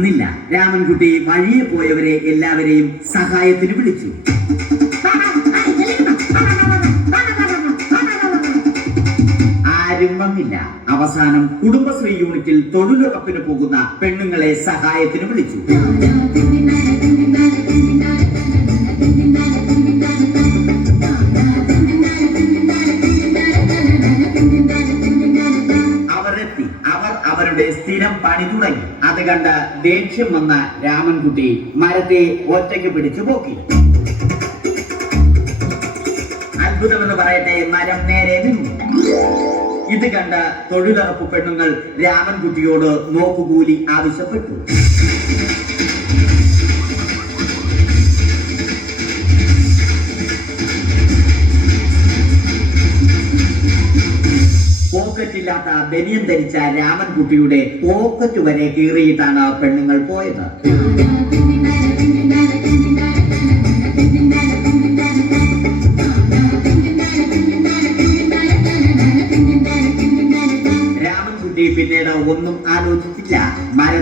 നടക്കുന്നില്ല രാമൻകുട്ടി വഴിയെ പോയവരെ എല്ലാവരെയും സഹായത്തിന് വിളിച്ചു ആരും വന്നില്ല അവസാനം കുടുംബശ്രീ യൂണിറ്റിൽ തൊഴിലുറപ്പിന് പോകുന്ന പെണ്ണുങ്ങളെ സഹായത്തിന് വിളിച്ചു അദ്ദേഹം പണി തുടങ്ങി അത് കണ്ട ദേഷ്യം വന്ന രാമൻകുട്ടി മരത്തെ ഒറ്റയ്ക്ക് പിടിച്ചു പോക്കി അത്ഭുതമെന്ന് പറയട്ടെ മരം നേരെ നിന്നു ഇത് കണ്ട തൊഴിലുറപ്പ് പെണ്ണുങ്ങൾ രാമൻകുട്ടിയോട് നോക്കുകൂലി ആവശ്യപ്പെട്ടു പോക്കറ്റ് ഇല്ലാത്ത ബനിയൻ ധരിച്ച രാമൻകുട്ടിയുടെ പോക്കറ്റ് വരെ കീറിയിട്ടാണ് പെണ്ണുങ്ങൾ പോയത് രാമൻകുട്ടി പിന്നീട് ഒന്നും ആലോചിച്ചു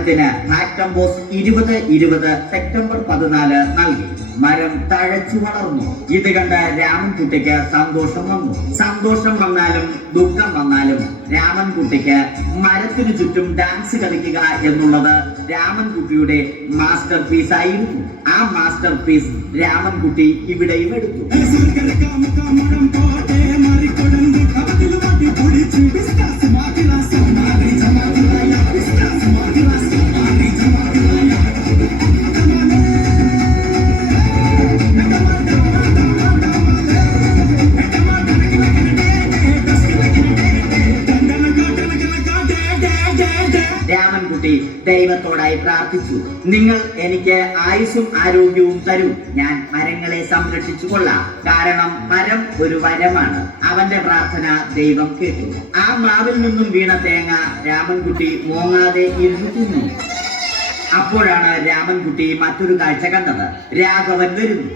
മരത്തിന് ഫാക്ടംബോസ് ഇരുപത് ഇരുപത് സെപ്റ്റംബർ പതിനാല് നൽകി മരം തഴച്ചു വളർന്നു ഇത് കണ്ട രാമൻകുട്ടിക്ക് സന്തോഷം വന്നു സന്തോഷം വന്നാലും ദുഃഖം വന്നാലും രാമൻകുട്ടിക്ക് മരത്തിനു ചുറ്റും ഡാൻസ് കളിക്കുക എന്നുള്ളത് രാമൻകുട്ടിയുടെ മാസ്റ്റർ പീസ് ആയിരുന്നു ആ മാസ്റ്റർ പീസ് രാമൻകുട്ടി ഇവിടെയും എടുത്തു രാമൻകുട്ടി ദൈവത്തോടായി പ്രാർത്ഥിച്ചു നിങ്ങൾ എനിക്ക് ആയുസ്സും ആരോഗ്യവും തരൂ ഞാൻ മരങ്ങളെ സംരക്ഷിച്ചു കൊള്ളാം കാരണം മരം ഒരു വരമാണ് അവന്റെ പ്രാർത്ഥന ദൈവം കേട്ടു ആ മാവിൽ നിന്നും വീണ തേങ്ങ രാമൻകുട്ടി മോങ്ങാതെ ഇരുന്നു തിന്നു അപ്പോഴാണ് രാമൻകുട്ടി മറ്റൊരു കാഴ്ച കണ്ടത് രാഘവൻ വരുന്നു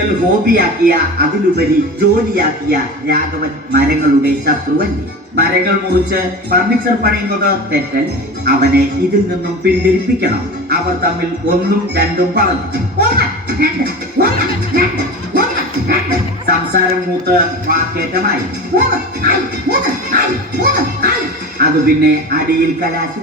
ഒരിക്കൽ ഹോബിയാക്കിയ അതിലുപരി ജോലിയാക്കിയ രാഘവൻ മരങ്ങളുടെ ശത്രുവല്ലേ മരങ്ങൾ മുറിച്ച് ഫർണിച്ചർ പണിയുന്നത് തെറ്റൽ അവനെ ഇതിൽ നിന്നും പിന്തിരിപ്പിക്കണം അവർ തമ്മിൽ ഒന്നും രണ്ടും പറഞ്ഞു സംസാരം മൂത്ത് വാക്കേറ്റമായി അത് പിന്നെ അടിയിൽ കലാശിച്ചു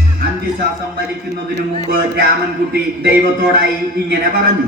അന്ത്യശ്വാസം വലിക്കുന്നതിന് മുമ്പ് രാമൻകുട്ടി ദൈവത്തോടായി ഇങ്ങനെ പറഞ്ഞു